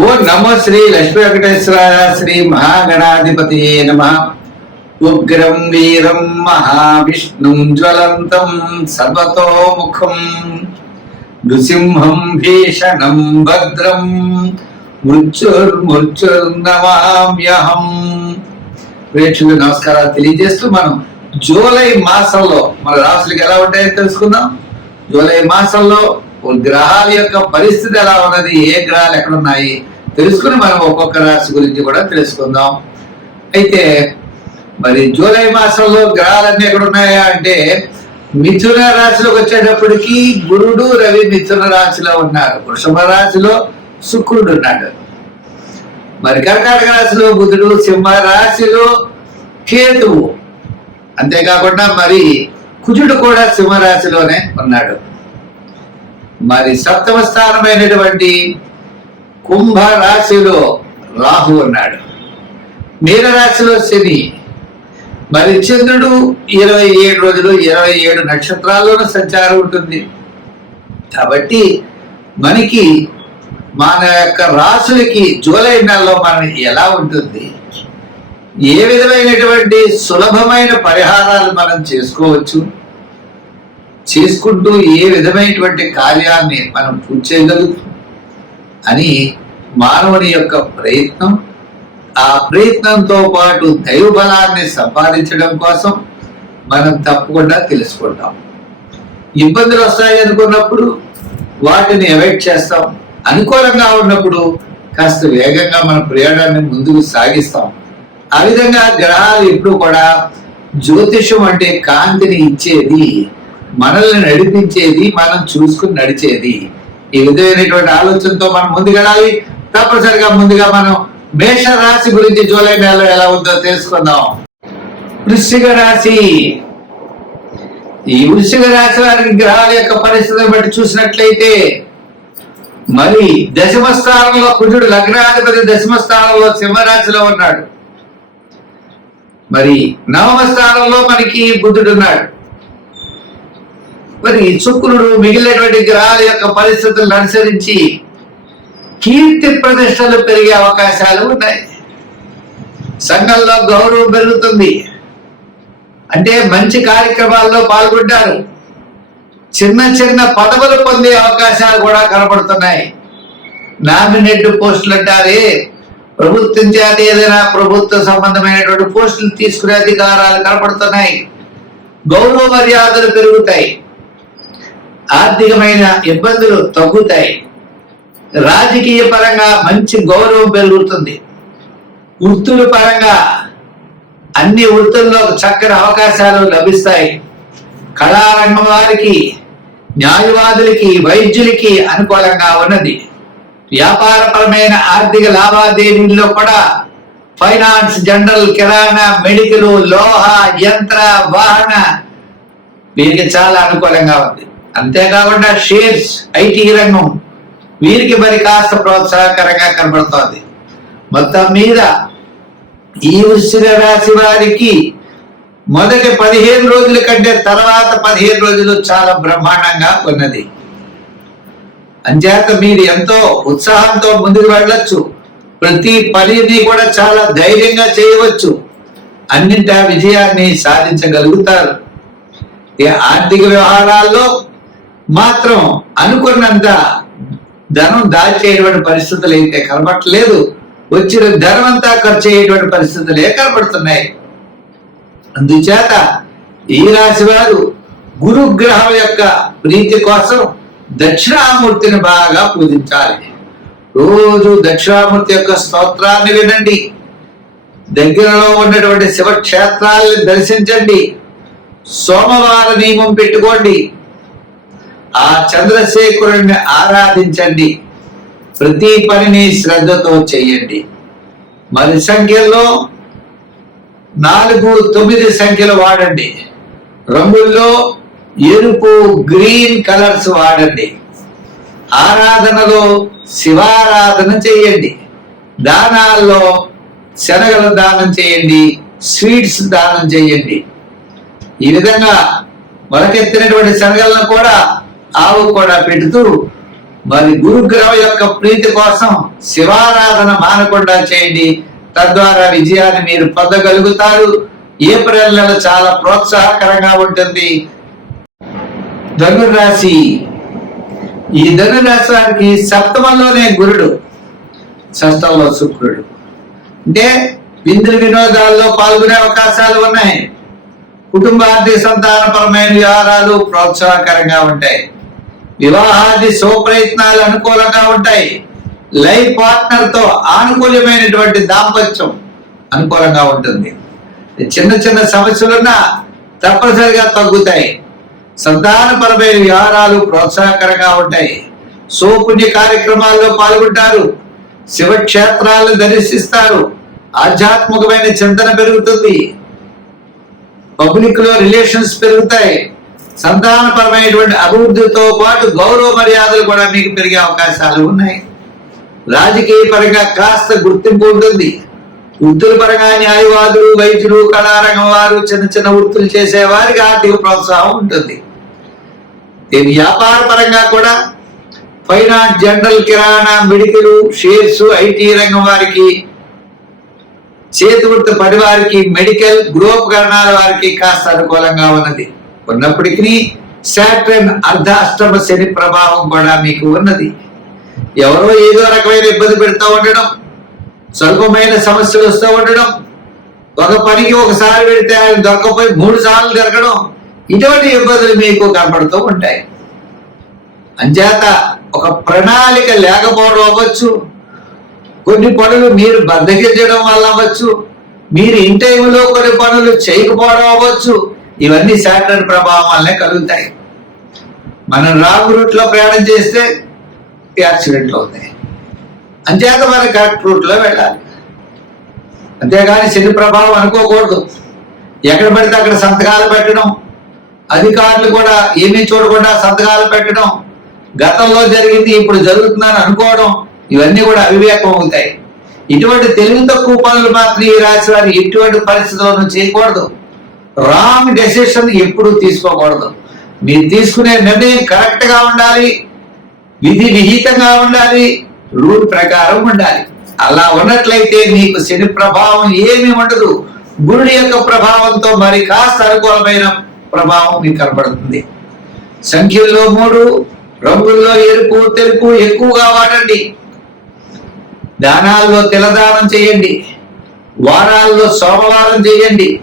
ఓ నమ శ్రీ లక్ష్మీ వెంకటేశ్వర శ్రీ మహాగణాధిపతి నమ. ఉగ్రం వీరం మహావిష్ణుం జ్వలంతం సర్వతోముఖం. నృసింహం భీషణం భద్రం. మృత్యుర్మృత్యుర్నమామ్యహం. ప్రేక్షకులు నమస్కారాలు తెలియజేస్తూ మనం జూలై మాసంలో మన రాసులకు ఎలా ఉంటాయో తెలుసుకుందాం. జూలై మాసంలో గ్రహాల యొక్క పరిస్థితి ఎలా ఉన్నది? ఏ గ్రహాలు ఎక్కడ ఉన్నాయి తెలుసుకుని మనం ఒక్కొక్క రాశి గురించి కూడా తెలుసుకుందాం. అయితే మరి జూలై మాసంలో గ్రహాలన్నీ ఎక్కడ ఉన్నాయా అంటే మిథున రాశిలోకి వచ్చేటప్పటికి గురుడు రవి మిథున రాశిలో ఉన్నారు. వృషభ రాశిలో శుక్రుడు ఉన్నాడు. మరి కర్కాటక రాశిలో బుధుడు సింహ రాశిలో కేతువు. అంతేకాకుండా మరి కుజుడు కూడా సింహరాశిలోనే ఉన్నాడు. మరి సప్తమ స్థానమైనటువంటి కుంభ రాశిలో రాహు ఉన్నాడు. మీర రాశిలో శని మరి చంద్రుడు ఇరవై ఏడు రోజులు ఇరవై ఏడు నక్షత్రాల్లోనూ సంచారం ఉంటుంది. కాబట్టి మనకి మన యొక్క రాసులకి జూలై నెలలో మనం ఎలా ఉంటుంది? ఏ విధమైనటువంటి సులభమైన పరిహారాలు మనం చేసుకోవచ్చు? చేసుకుంటూ ఏ విధమైనటువంటి కార్యాన్ని మనం పూర్తి చేయగలుగుతాం? అని మానవుని యొక్క ప్రయత్నం ఆ ప్రయత్నంతో పాటు దైవ బలాన్ని సంపాదించడం కోసం మనం తప్పకుండా తెలుసుకుంటాం. ఇబ్బందులు వస్తాయి అనుకున్నప్పుడు వాటిని అవాయిడ్ చేస్తాం. అనుకూలంగా ఉన్నప్పుడు కాస్త వేగంగా మన ప్రయాణాన్ని ముందుకు సాగిస్తాం. ఆ విధంగా గ్రహాలు ఎప్పుడు కూడా జ్యోతిషం అంటే కాంతిని ఇచ్చేది మనల్ని నడిపించేది మనం చూసుకుని నడిచేది. ఈ విధమైనటువంటి ఆలోచనతో మనం ముందుకెళ్ళాలి తప్పనిసరిగా ముందుగా మనం మేష రాశి గురించి జూలై నెలలో ఎలా ఉందో తెలుసుకుందాం. వృశ్చిక రాశి. ఈ వృశ్చిక రాశి వారికి గ్రహాల యొక్క పరిస్థితిని బట్టి చూసినట్లయితే మరి దశమ స్థానంలో కుజుడు లగ్నాధిపతి దశమ స్థానంలో సింహరాశిలో ఉన్నాడు. మరి నవమ స్థానంలో మనకి బుద్ధుడు ఉన్నాడు. మరి శుక్రుడు మిగిలినటువంటి గ్రహాల యొక్క పరిస్థితులను అనుసరించి కీర్తి ప్రతిష్టలు పెరిగే అవకాశాలు ఉన్నాయి. సంఘంలో గౌరవం పెరుగుతుంది. అంటే మంచి కార్యక్రమాల్లో పాల్గొంటారు. చిన్న చిన్న పదవులు పొందే అవకాశాలు కూడా కనబడుతున్నాయి. నామినేట్ పోస్టులు అంటారే ప్రభుత్వం చేత ఏదైనా ప్రభుత్వ సంబంధమైనటువంటి పోస్టులు తీసుకునే అధికారాలు కనపడుతున్నాయి గౌరవ మర్యాదలు పెరుగుతాయి. ఆర్థికమైన ఇబ్బందులు తగ్గుతాయి. రాజకీయ పరంగా మంచి గౌరవం పెరుగుతుంది. వృత్తుల పరంగా అన్ని వృత్తుల్లో చక్కని అవకాశాలు లభిస్తాయి. కళారంగం వారికి న్యాయవాదులకి వైద్యులకి అనుకూలంగా ఉన్నది. వ్యాపారపరమైన ఆర్థిక లావాదేవీల్లో కూడా ఫైనాన్స్ జనరల్ కిరాణా మెడికల్ లోహ యంత్ర వాహన వీరికి చాలా అనుకూలంగా ఉంది. అంతేకాకుండా షేర్స్ ఐటీ రంగం వీరికి మరి కాస్త ప్రోత్సాహకరంగా కనబడుతోంది. మొత్తం మీద ఈ వృశ్చిక రాశి వారికి మొదటి పదిహేను రోజుల కంటే తర్వాత పదిహేను రోజులు చాలా బ్రహ్మాండంగా ఉన్నది. అంచేత మీరు ఎంతో ఉత్సాహంతో ముందుకు వెళ్ళొచ్చు. ప్రతి పనిని కూడా చాలా ధైర్యంగా చేయవచ్చు. అన్నింటా విజయాన్ని సాధించగలుగుతారు. ఈ ఆర్థిక వ్యవహారాల్లో మాత్రం అనుకున్నంత ధనం దాచేటువంటి పరిస్థితులు అయితే కనబట్టలేదు వచ్చిన ధనం అంతా ఖర్చు అయ్యేటువంటి పరిస్థితులే కనబడుతున్నాయి. అందుచేత ఈ రాశి వారు గురుగ్రహం యొక్క ప్రీతి కోసం దక్షిణామూర్తిని బాగా పూజించాలి. రోజు దక్షిణామూర్తి యొక్క స్తోత్రాన్ని వినండి. దగ్గరలో ఉన్నటువంటి శివక్షేత్రాలను దర్శించండి. సోమవార నియమం పెట్టుకోండి. ఆ చంద్రశేఖరుణ్ణి ఆరాధించండి. ప్రతి పనిని శ్రద్ధతో చేయండి. మరి సంఖ్యల్లో నాలుగు తొమ్మిది సంఖ్యలు వాడండి. రంగుల్లో ఎరుపు గ్రీన్ కలర్స్ వాడండి. ఆరాధనలో శివారాధన చేయండి. దానాల్లో శనగల దానం చేయండి స్వీట్స్ దానం చేయండి. ఈ విధంగా మొలకెత్తినటువంటి శనగలను కూడా ఆవు కూడా పెడుతూ మరి గురుగ్రహం యొక్క ప్రీతి కోసం శివారాధన మానకుండా చేయండి. తద్వారా విజయాన్ని మీరు పొందగలుగుతారు. ఏప్రిల్ నెల చాలా ప్రోత్సాహకరంగా ఉంటుంది. ధనురాశి ఈ ధనురాశి సప్తమంలోనే గురుడు. షష్టంలో శుక్రుడు. అంటే విందు వినోదాల్లో పాల్గొనే అవకాశాలు ఉన్నాయి. కుటుంబ ఆర్థిక సంతానపరమైన వ్యవహారాలు ప్రోత్సాహకరంగా ఉంటాయి. వివాహాది శుభప్రయత్నాలు అనుకూలంగా ఉంటాయి. లైఫ్ పార్ట్నర్తో ఆనుకూలమైనటువంటి దాంపత్యం అనుకూలంగా ఉంటుంది. చిన్న చిన్న సమస్యలున్నా తప్పనిసరిగా తగ్గుతాయి. సంతానపరమైన వ్యవహారాలు ప్రోత్సాహకరంగా ఉంటాయి. సోపుణ్య కార్యక్రమాల్లో పాల్గొంటారు. శివక్షేత్రాలను దర్శిస్తారు. ఆధ్యాత్మికమైన చింతన పెరుగుతుంది. పబ్లిక్లో రిలేషన్స్ పెరుగుతాయి. సంతానపరమైనటువంటి అభివృద్ధితో పాటు గౌరవ మర్యాదలు కూడా మీకు పెరిగే అవకాశాలు ఉన్నాయి. రాజకీయ పరంగా కాస్త గుర్తింపు ఉంటుంది. వృత్తుల పరంగా న్యాయవాదులు వైద్యులు కళారంగం వారు చిన్న చిన్న వృత్తులు చేసేవారికి ఆర్థిక ప్రోత్సాహం ఉంటుంది. దీని వ్యాపార పరంగా కూడా finance general kirana medical shares IT రంగం వారికి చేతి వృత్తి పడి వారికి మెడికల్ గృహోపకరణాల వారికి కాస్త అనుకూలంగా ఉన్నది. ఉన్నప్పటికీ శాట్రన్ అర్ధాష్టమ శని ప్రభావం కూడా మీకు ఉన్నది. ఎవరో ఏదో రకమైన ఇబ్బంది పెడతా ఉండడం స్వల్పమైన సమస్యలు వస్తూ ఉండడం ఒక పనికి ఒకసారి పెడితే ఆయన దొరకపోయి మూడు సార్లు జరగడం ఇటువంటి ఇబ్బందులు మీకు కనపడుతూ ఉంటాయి. అంచేత ఒక ప్రణాళిక లేకపోవడం అవ్వచ్చు. కొన్ని పనులు మీరు బద్దగించడం వల్ల అవ్వచ్చు. మీరు ఇన్ టైంలో కొన్ని పనులు చేయకపోవడం అవ్వచ్చు. ఇవన్నీ శాటర్న్ ప్రభావం వల్లనే కలుగుతాయి మనం రాంగ్ రూట్లో ప్రయాణం చేస్తే యాక్సిడెంట్లు అవుతాయి. అంచేత మనం కరెక్ట్ రూట్లో వెళ్ళాలి. అంతేగాని శని ప్రభావం అనుకోకూడదు. ఎక్కడ పడితే అక్కడ సంతకాలు పెట్టడం అధికారులు కూడా ఏమీ చూడకుండా సంతకాలు పెట్టడం గతంలో జరిగింది ఇప్పుడు జరుగుతుందని అనుకోవడం ఇవన్నీ కూడా అవివేకం అవుతాయి. ఇటువంటి తెలివి తక్కువ పనులు మాత్రం ఈ రాశి వారు ఎటువంటి పరిస్థితుల్లోనూ చేయకూడదు. రాంగ్ డెసిషన్ ఎప్పుడు తీసుకోకూడదు. మీరు తీసుకునే నిర్ణయం కరెక్ట్గా ఉండాలి విధి విహితంగా ఉండాలి రూల్ ప్రకారం ఉండాలి. అలా ఉన్నట్లయితే మీకు శని ప్రభావం ఏమీ ఉండదు. గురుడి యొక్క ప్రభావంతో మరి కాస్త అనుకూలమైన ప్రభావం మీకు కనపడుతుంది సంఖ్యల్లో మూడు రంగుల్లో ఎరుపు తెలుపు ఎక్కువగా వాడండి. దానాల్లో తిలదానం చేయండి. వారాల్లో సోమవారం చేయండి.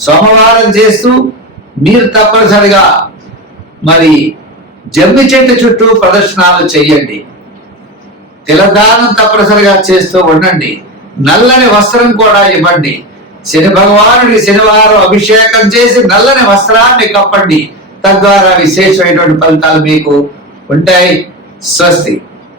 సోమవారం చేస్తూ మీరు తప్పనిసరిగా మరి జమ్మి చెట్టు చుట్టూ ప్రదర్శనలు చేయండి. తిలదానం తప్పనిసరిగా చేస్తూ ఉండండి. నల్లని వస్త్రం కూడా ఇవ్వండి. శని భగవానుడి శనివారం అభిషేకం చేసి నల్లని వస్త్రాన్ని కప్పండి. తద్వారా విశేషమైనటువంటి ఫలితాలు మీకు ఉంటాయి. స్వస్తి.